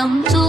కళ్యాణం చూతమురారండి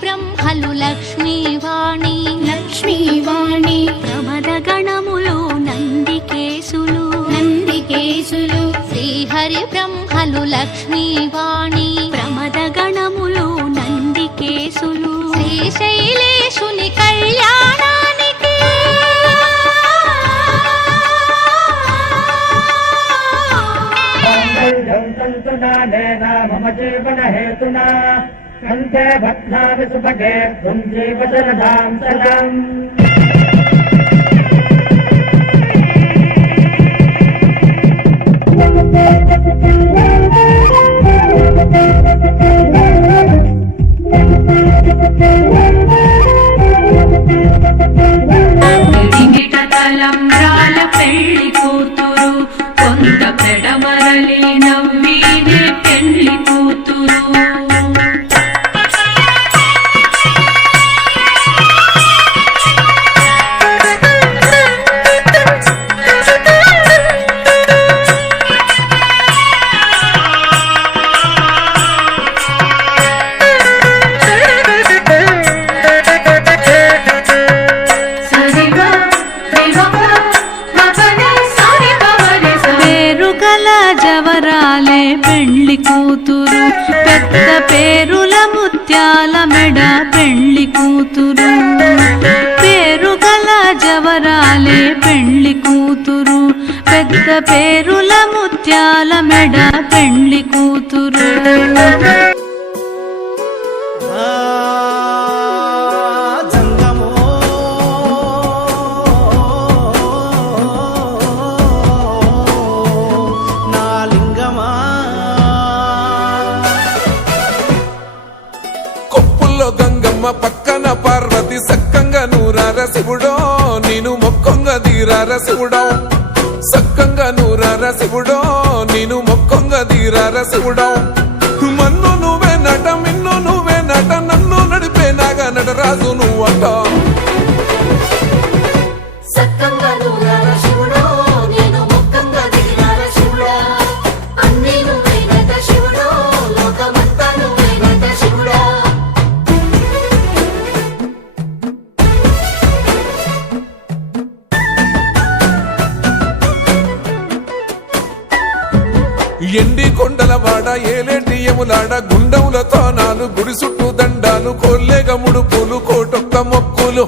బ్రహ్మలు లక్ష్మీవాణి. లక్ష్మీవాణి. ప్రమద గణములు నందికేశులు. నందికేశులు. శ్రీహరి బ్రహ్మలు లక్ష్మీవాణి. ప్రమద గణములు నందికేశులు. శ్రీశైలేశుని కళ్యాణ మమ జీవన హేతునా. जीवनहेतुना कण्ठे भद्नामि सुभगे त्वं जीवशरदां सदाम् ఇంగిట పెళ్ళి కూతురు పెద్ద పేరుల ముత్యాల మెడ పెళ్ళి కూతురు. పేరుగల జవరాలే పెళ్ళి కూతురు పెద్ద పేరుల ముత్యాల మెడ పెళ్ళి కూతురు. నూరార శివుడో నేను మొక్కొంగ తీరార శివుడో. సక్కంగా నూరార శివుడో నేను మొక్కొంగ తీరార శివుడో. మన్ను నువ్వే నట మిన్ను నువ్వే నట నన్ను నడిపే నాగా నటరాజు నువ్వు అంటావు ఎండి కొండల వాడ ఏలేటి యములాడ గుండములతో గుడి చుట్టూ దండాలు కొల్లేగముడు పూలు కోటొక్క మొక్కులు.